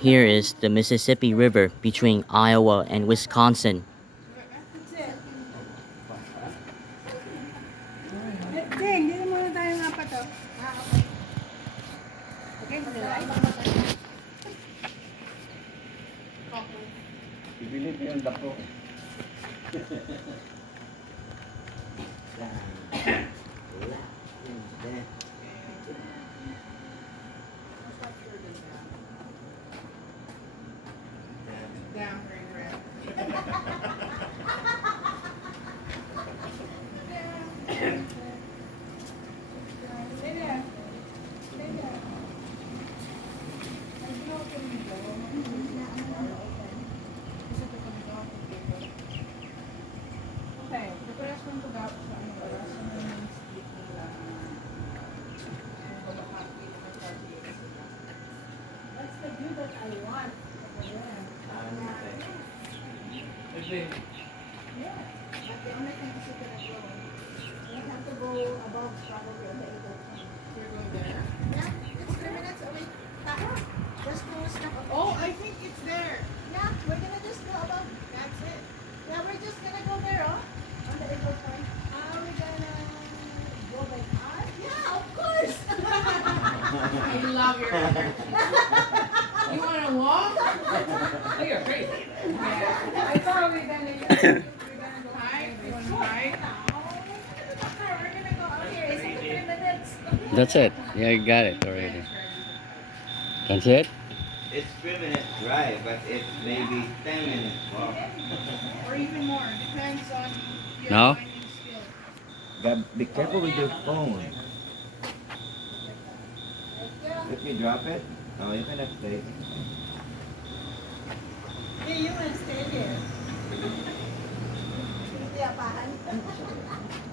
Here is the Mississippi River between Iowa and Wisconsin. Oh, I think it's there. Yeah, we're gonna just go above. That's it. Yeah, we're just gonna go there, oh. On the Eagle Point. Are we gonna go by car? Yeah, of course. I love your energy. You want to walk? Oh, you're crazy. Yeah. I thought we're gonna go Hike? You want to hike? We're gonna go out here. It's only 3 minutes. That's it. Yeah, you got it already. That's it? It's 3 minutes drive, but it's maybe 10 minutes walk. Or even more. Depends on your No? driving skill. Be careful with your phone. If you drop it, oh, you cannot stay. Yeah, you wanna stay there. Hindi apahan.